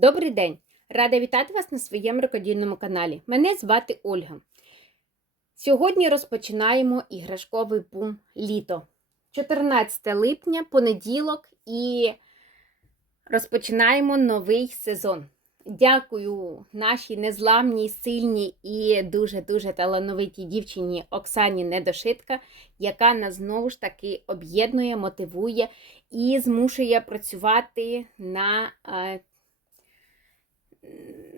Добрий день! Рада вітати вас на своєму рукодільному каналі. Мене звати Ольга. Сьогодні розпочинаємо іграшковий бум літо. 14 липня, понеділок, і розпочинаємо новий сезон. Дякую нашій незламній, сильній і дуже-дуже талановитій дівчині Оксані Недошитка, яка нас знову ж таки об'єднує, мотивує і змушує працювати на е,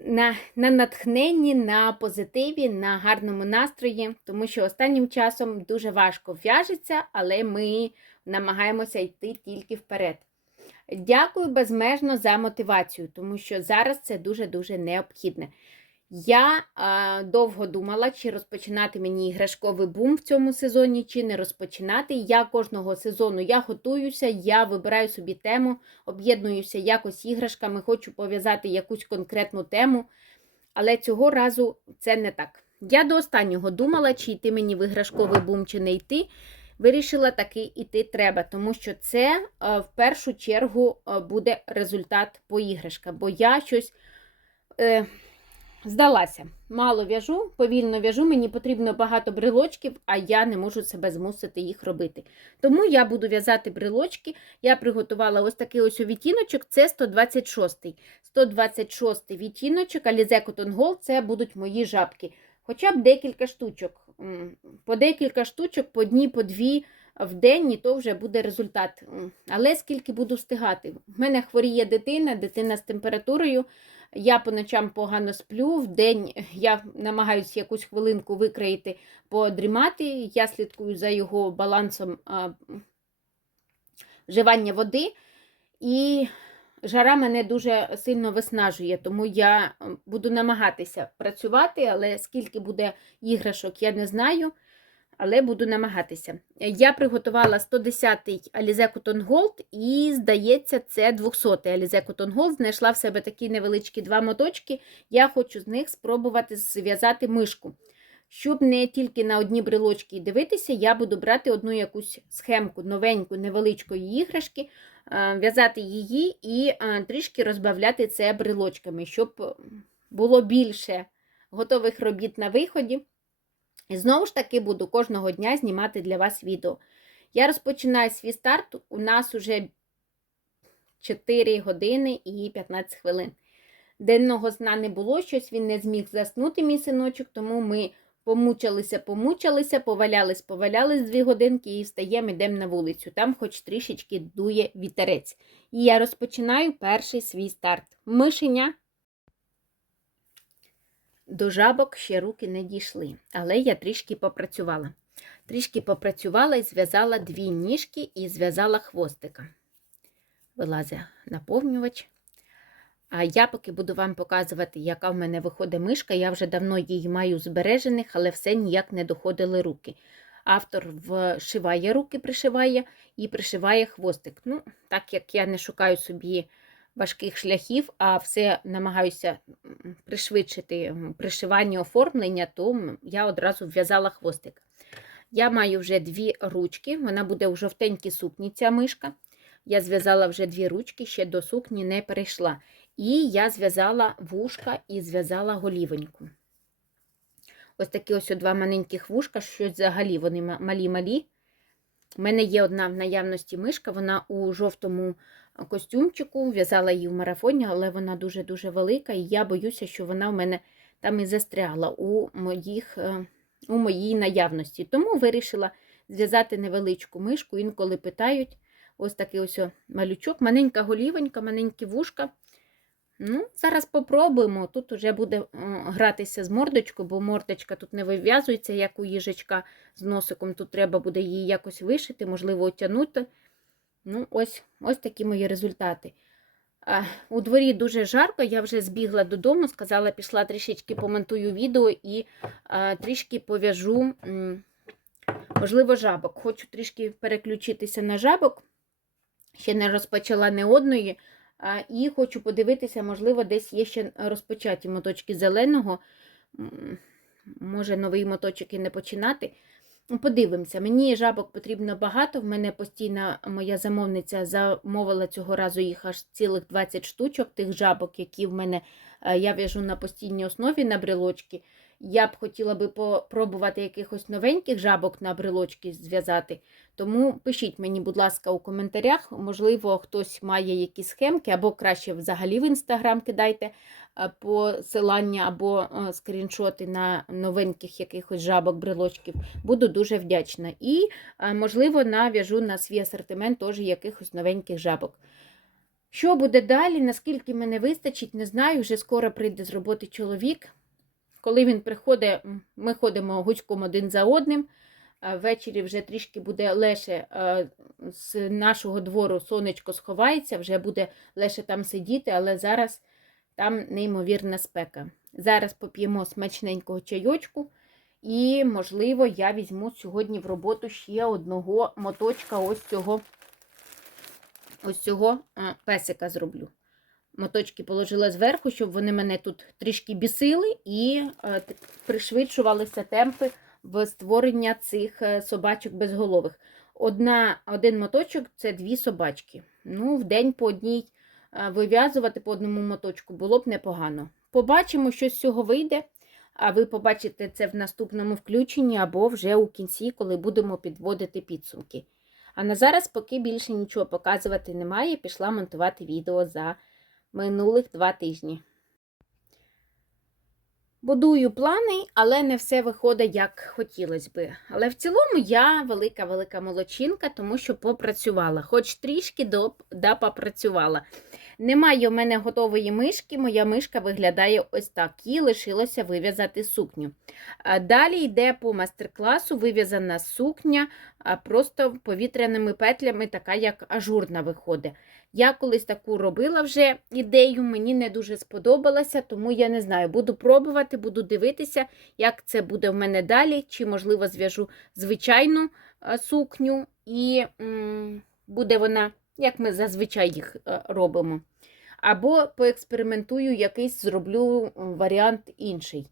на, на натхненні, на позитиві, на гарному настрої, тому що останнім часом дуже важко в'яжеться, але ми намагаємося йти тільки вперед. Дякую безмежно за мотивацію, тому що зараз це дуже-дуже необхідне. Я е, довго думала, чи розпочинати мені іграшковий бум в цьому сезоні, чи не розпочинати. Я кожного сезону я готуюся, я вибираю собі тему, об'єднуюся якось іграшками, хочу пов'язати якусь конкретну тему. Але цього разу це не так. Я до останнього думала, чи йти мені в іграшковий бум, чи не йти. Вирішила таки йти треба, тому що це е, в першу чергу буде результат по іграшкам, бо я щось. Е, Здалася, мало в'яжу, повільно в'яжу, мені потрібно багато брелочків, а я не можу себе змусити їх робити. Тому я буду в'язати брелочки. Я приготувала ось такий ось відтіночок, це 126-й. 126 відтіночок, Alize Cotton Gold, це будуть мої жабки. Хоча б декілька штучок. По декілька штучок, по дні, по дві в день, і то вже буде результат. Але скільки буду встигати? У мене хворіє дитина, дитина з температурою. Я по ночам погано сплю, в день я намагаюся якусь хвилинку викраїти, подрімати. Я слідкую за його балансом а, вживання води. І жара мене дуже сильно виснажує, тому я буду намагатися працювати, але скільки буде іграшок, я не знаю. Але буду намагатися. Я приготувала 110-й Alize Cotton Gold і, здається, це 200-й Alize Cotton Gold. Знайшла в себе такі невеличкі два моточки. Я хочу з них спробувати зв'язати мишку. Щоб не тільки на одні брелочки дивитися, я буду брати одну якусь схемку, новеньку, невеличкої іграшки, в'язати її і трішки розбавляти це брелочками, щоб було більше готових робіт на виході. І знову ж таки буду кожного дня знімати для вас відео. Я розпочинаю свій старт, у нас вже 4 години і 15 хвилин. Денного сна не було, щось він не зміг заснути, мій синочок, тому ми помучалися, помучалися, повалялись, повалялись 2 годинки і встаємо, йдемо на вулицю. Там хоч трішечки дує вітерець. І я розпочинаю перший свій старт. Мишеня до жабок ще руки не дійшли, але я трішки попрацювала. Трішки попрацювала і зв'язала дві ніжки і зв'язала хвостика. Вилазить наповнювач. А я поки буду вам показувати, яка в мене виходить мишка. Я вже давно її маю збережених, але все ніяк не доходили руки. Автор вшиває руки, пришиває і пришиває хвостик. Ну, Так як я не шукаю собі важких шляхів, а все намагаюся пришвидшити пришивання оформлення, то я одразу в'язала хвостик. Я маю вже дві ручки, вона буде у жовтенькій сукні, ця мишка. Я зв'язала вже дві ручки, ще до сукні не перейшла. І я зв'язала вушка і зв'язала голівоньку. Ось такі ось два маленьких вушка, що взагалі вони малі-малі. У мене є одна в наявності мишка, вона у жовтому костюмчику, в'язала її в марафоні, але вона дуже-дуже велика, і я боюся, що вона в мене там і застрягла у, моїх, е, у моїй наявності. Тому вирішила зв'язати невеличку мишку, інколи питають ось такий ось малючок, маленька голівонька, маленькі вушка. Ну, Зараз попробуємо. Тут вже буде гратися з мордочкою, бо мордочка тут не вив'язується, як у їжачка з носиком. Тут треба буде її якось вишити, можливо, отягнути. Ну, ось ось такі мої результати. У дворі дуже жарко, я вже збігла додому, сказала, пішла трішечки помонтую відео і трішки пов'яжу, можливо, жабок. Хочу трішки переключитися на жабок. Ще не розпочала не одної. І хочу подивитися, можливо, десь є ще розпочаті моточки зеленого. Може, новий моточок і не починати. Ну, Подивимося, мені жабок потрібно багато. В мене постійна моя замовниця замовила цього разу їх аж цілих 20 штучок, тих жабок, які в мене е, я в'яжу на постійній основі на брелочки. Я б хотіла би попробувати якихось новеньких жабок на брелочки зв'язати. Тому пишіть мені, будь ласка, у коментарях. Можливо, хтось має якісь схемки, або краще взагалі в інстаграм кидайте е, посилання або е, скріншоти на новеньких якихось жабок, брелочків. Буду дуже вдячна. І, е, можливо, нав'яжу на свій асортимент теж якихось новеньких жабок. Що буде далі? Наскільки мене вистачить, не знаю. Вже скоро прийде з роботи чоловік. Коли він приходить, ми ходимо гуськом один за одним. А Ввечері вже трішки буде легше е, з нашого двору сонечко сховається, вже буде легше там сидіти, але зараз там неймовірна спека. Зараз поп'ємо смачненького чайочку, і, можливо, я візьму сьогодні в роботу ще одного моточка ось цього, ось цього е, песика зроблю моточки положила зверху, щоб вони мене тут трішки бісили і е, пришвидшувалися темпи в створення цих е, собачок безголових. Одна, один моточок це дві собачки. Ну, в день по одній е, вив'язувати по одному моточку було б непогано. Побачимо, що з цього вийде. А ви побачите це в наступному включенні або вже у кінці, коли будемо підводити підсумки. А на зараз, поки більше нічого показувати немає, пішла монтувати відео за минулих два тижні. Будую плани, але не все виходить, як хотілося би. Але в цілому я велика-велика молодчинка, тому що попрацювала, хоч трішки до, да попрацювала. Немає у мене готової мишки, моя мишка виглядає ось так. Їй лишилося вив'язати сукню. Далі йде по майстер-класу вив'язана сукня, просто повітряними петлями, така як ажурна виходить. Я колись таку робила вже ідею, мені не дуже сподобалася, тому я не знаю, буду пробувати, буду дивитися, як це буде в мене далі, чи, можливо, зв'яжу звичайну сукню, і м, буде вона, як ми зазвичай їх робимо. Або поекспериментую, якийсь зроблю варіант інший.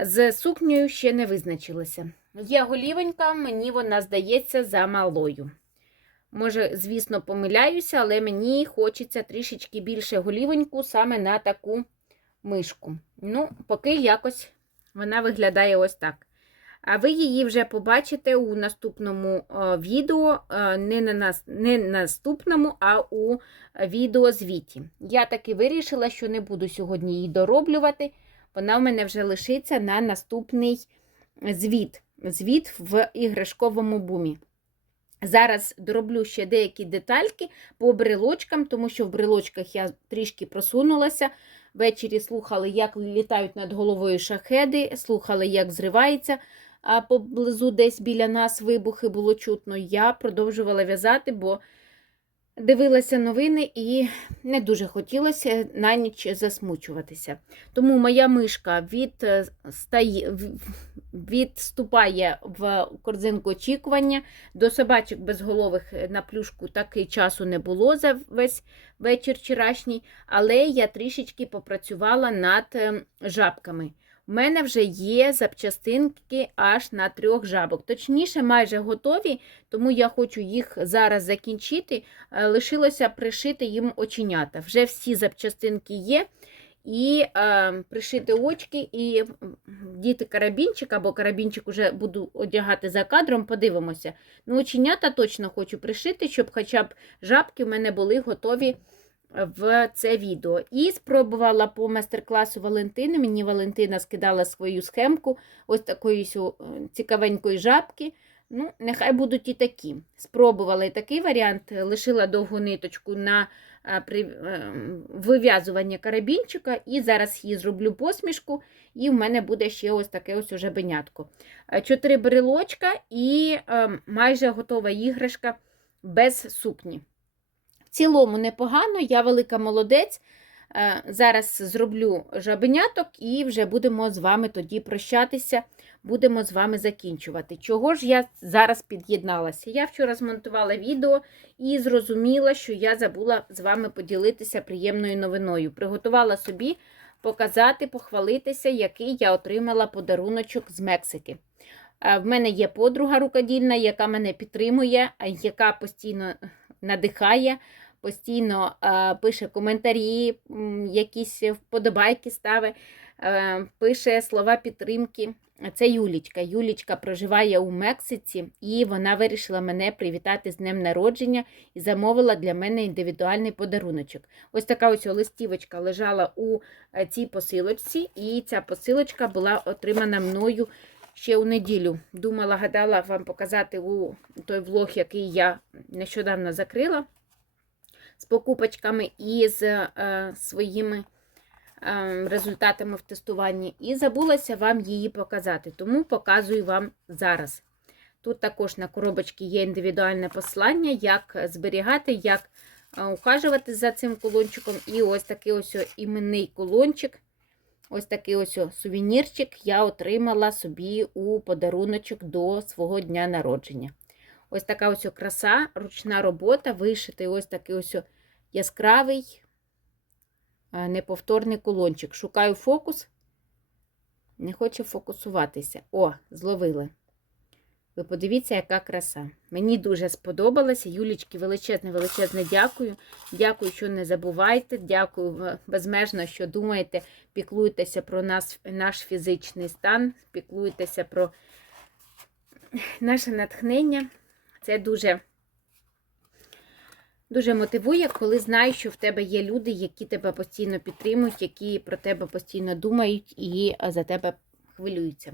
З сукнею ще не визначилася. Є голівенька, мені вона здається замалою. Може, звісно, помиляюся, але мені хочеться трішечки більше голівоньку саме на таку мишку. Ну, поки якось вона виглядає ось так. А ви її вже побачите у наступному е, відео, е, не на нас, не наступному, а у відеозвіті. Я таки вирішила, що не буду сьогодні її дороблювати. Вона в мене вже лишиться на наступний звіт. Звіт в іграшковому бумі. Зараз дороблю ще деякі детальки по брелочкам, тому що в брелочках я трішки просунулася. Ввечері слухали, як літають над головою шахеди, слухали, як зривається а поблизу десь біля нас вибухи було чутно. Я продовжувала в'язати, бо дивилася новини і не дуже хотілося на ніч засмучуватися. Тому моя мишка від, е, стає, відступає в корзинку очікування. До собачок безголових на плюшку таки часу не було за весь вечір вчорашній, але я трішечки попрацювала над ем, жабками. У мене вже є запчастинки аж на трьох жабок. Точніше, майже готові, тому я хочу їх зараз закінчити. Е, Лишилося пришити їм оченята. Вже всі запчастинки є. І е, пришити очки, і діти карабінчик або карабінчик вже буду одягати за кадром, подивимося. Ну, оченята точно хочу пришити, щоб хоча б жабки в мене були готові в це відео. І спробувала по майстер-класу Валентини. Мені Валентина скидала свою схемку ось такої цікавенької жабки. Ну, нехай будуть і такі. Спробувала і такий варіант, лишила довгу ниточку на при, е, вив'язування карабінчика, і зараз її зроблю посмішку, і в мене буде ще ось таке ось уже бенятко. Е, Чотири брелочка і е, майже готова іграшка без сукні. В цілому непогано, я велика молодець. Е, Зараз зроблю жабеняток і вже будемо з вами тоді прощатися, будемо з вами закінчувати. Чого ж я зараз під'єдналася? Я вчора змонтувала відео і зрозуміла, що я забула з вами поділитися приємною новиною. Приготувала собі показати, похвалитися, який я отримала подаруночок з Мексики. Е, В мене є подруга рукодільна, яка мене підтримує, яка постійно надихає, постійно е, пише коментарі, якісь вподобайки ставить, е, пише слова підтримки. Це Юлічка. Юлічка проживає у Мексиці, і вона вирішила мене привітати з днем народження і замовила для мене індивідуальний подаруночок. Ось така ось листівочка лежала у е, цій посилочці, і ця посилочка була отримана мною ще у неділю. Думала, гадала вам показати у той влог, який я нещодавно закрила з покупочками і з е, своїми е, результатами в тестуванні. І забулася вам її показати, тому показую вам зараз. Тут також на коробочці є індивідуальне послання, як зберігати, як е, ухажувати за цим колончиком. І ось такий ось іменний колончик. Ось такий ось сувенірчик я отримала собі у подаруночок до свого дня народження. Ось така ось краса, ручна робота, вишитий ось такий ось яскравий, неповторний кулончик. Шукаю фокус, не хочу фокусуватися. О, зловили. Ви подивіться, яка краса. Мені дуже сподобалося. Юлічки, величезне, величезне дякую. Дякую, що не забувайте. Дякую е, безмежно, що думаєте, піклуєтеся про нас, наш фізичний стан, піклуєтеся про наше натхнення. Це дуже, дуже мотивує, коли знаєш, що в тебе є люди, які тебе постійно підтримують, які про тебе постійно думають і е, за тебе хвилюються.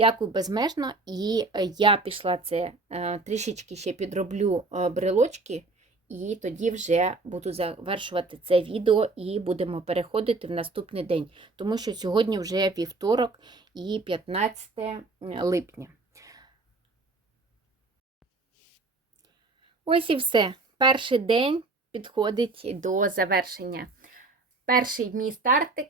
Дякую безмежно. І е, я пішла це е, трішечки ще підроблю е, брелочки, і тоді вже буду завершувати це відео і будемо переходити в наступний день, тому що сьогодні вже вівторок і 15 липня. Ось і все. Перший день підходить до завершення. Перший мій стартик.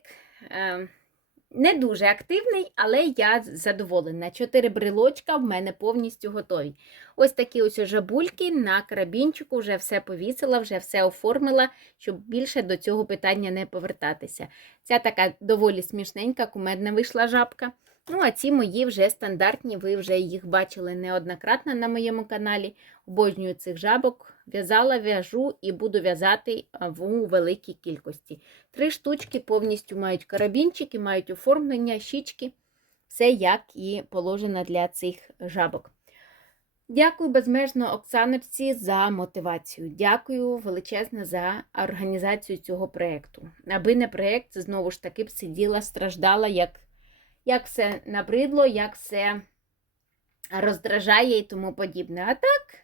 Не дуже активний, але я задоволена. Чотири брелочка в мене повністю готові. Ось такі ось жабульки на карабінчику, вже все повісила, вже все оформила, щоб більше до цього питання не повертатися. Ця така доволі смішненька, кумедна вийшла жабка. Ну, а ці мої вже стандартні, ви вже їх бачили неоднократно на моєму каналі. Обожнюю цих жабок, в'язала, в'яжу і буду в'язати в великій кількості. Три штучки повністю мають карабінчики, мають оформлення, щічки. Все як і положено для цих жабок. Дякую безмежно Оксаночці за мотивацію. Дякую величезно за організацію цього проєкту. Аби не проєкт, знову ж таки б сиділа, страждала, як як все набридло, як все роздражає і тому подібне. А так,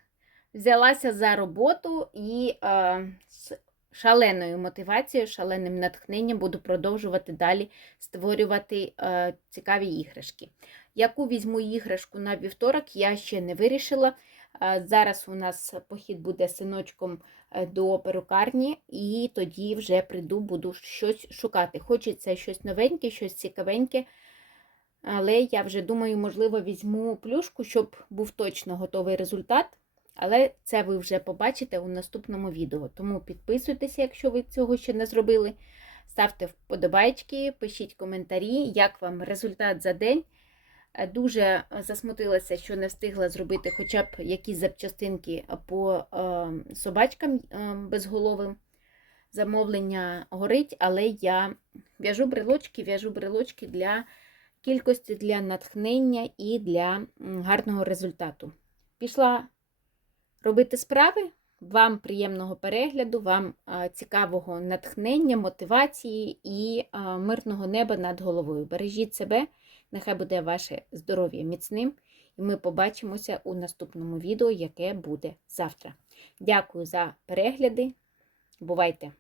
взялася за роботу і е, з шаленою мотивацією, шаленим натхненням буду продовжувати далі створювати е, цікаві іграшки. Яку візьму іграшку на вівторок, я ще не вирішила. Е, зараз у нас похід буде синочком до перукарні, і тоді вже прийду, буду щось шукати. Хочеться щось новеньке, щось цікавеньке. Але я вже думаю, можливо, візьму плюшку, щоб був точно готовий результат. Але це ви вже побачите у наступному відео. Тому підписуйтеся, якщо ви цього ще не зробили. Ставте вподобайки, пишіть коментарі, як вам результат за день. Дуже засмутилася, що не встигла зробити хоча б якісь запчастинки по собачкам безголовим. Замовлення горить, але я в'яжу брелочки, в'яжу брелочки для кількості для натхнення і для гарного результату. Пішла робити справи. Вам приємного перегляду, вам цікавого натхнення, мотивації і мирного неба над головою. Бережіть себе, нехай буде ваше здоров'я міцним, і ми побачимося у наступному відео, яке буде завтра. Дякую за перегляди. Бувайте!